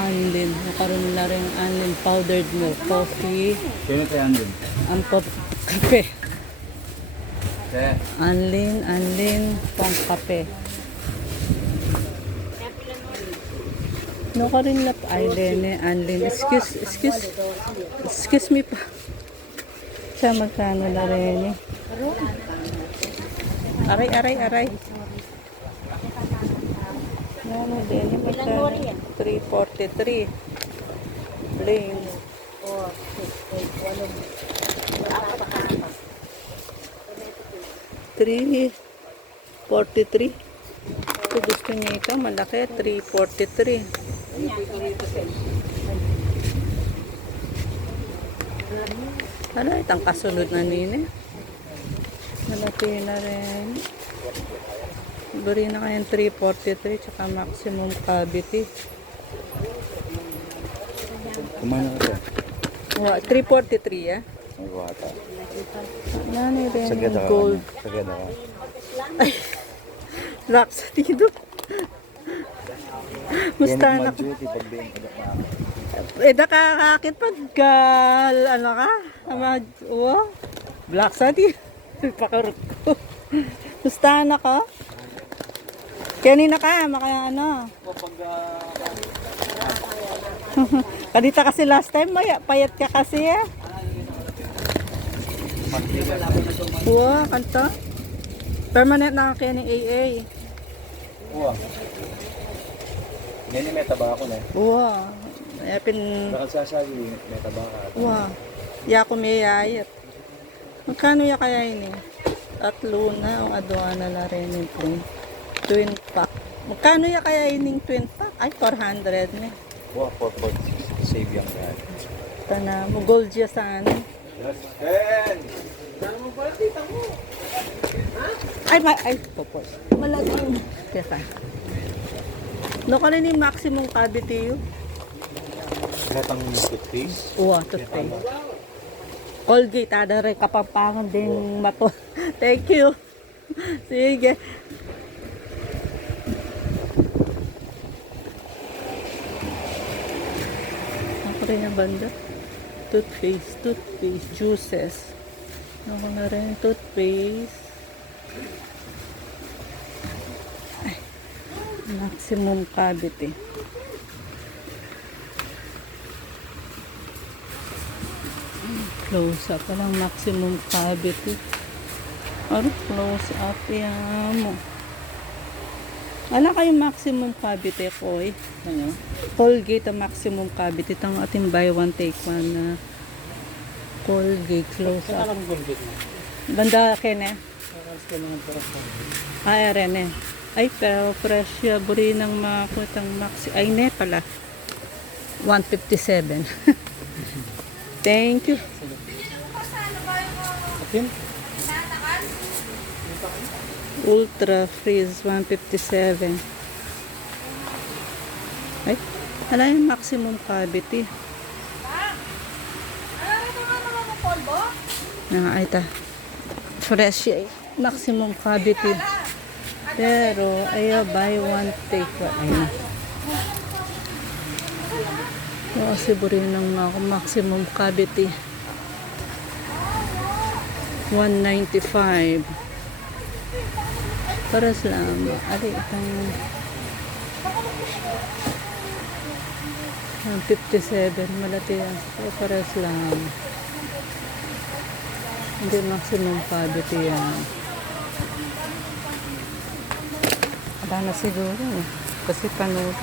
Anlin. Nakaroon na rin Anlin powdered milk coffee. Kaya tayo Anlin. Ang kape. Kaya. Anlin pang kape. No ka rin lap ay Lene, Anlin. Excuse me pa. Siya magkano na rin eh. Aray. Ano din yung magkano? 343. Plain. 343. Kung gusto niya ito, malaki. 343. Ano, itang kasunod na nini. Malaki na rin. Bari na kayang 343 tsaka maximum cavity. Kumana ka 343 eh. Ay, wata. Nani rin Sagada yung ka. gold. Sagada ka. Ay, lax dito. Musta na ko. Nakakakit pag ano ka? Black sa di. Pakarot ko. Musta na ka? Kanina ka, ano. Kanita kasi last time, payat ka kasi eh. Wow, kanto. Permanent na kaya ni AA. Wow. Yan yung may taba ako na eh. Wow. Nakasasabi, may taba ka. Wow. Ya ko may ayat. Magkano ya kaya ini? Tatlo na ang aduana na rin yung twin pack. Magkano ya kaya ining twin pack? Ay, 400 na. Wow, 446. Save yung yan. Tana mo gold ya sa ano. Yes, Ben! Ay, popos. Malaging. Teka. No ka rin yung maximum cavity yun? Lahat ang toothpaste? Uwa, toothpaste. Colgate, ada rin kapampangan din mato. Thank you. Sige. Ako rin yung banda. Toothpaste, juices. Ako na rin toothpaste. Ay, maximum cavity. Close up lang maximum cavity. Ano close up yan mo? Wala kayong maximum cavity ko eh. Ano? Colgate ang maximum cavity. Ito ang ating buy one take one na Colgate close up. Banda kene. Ay rene. Ay pero fresh ya buri ng makutang maxi. Ay ne pala. 157. Thank you. Ultra Freeze 157. Ay, wala yung maximum cavity. Ay ta. Fresh eh. Maximum cavity. Pero, ayaw buy one take one. Ayun. Kasi burin ng maximum cavity. 195. Paras lang. Ali, itang 157. Malati yan. Paras lang. Hindi maximum cavity yan. Wala na siguro. Kasi panood.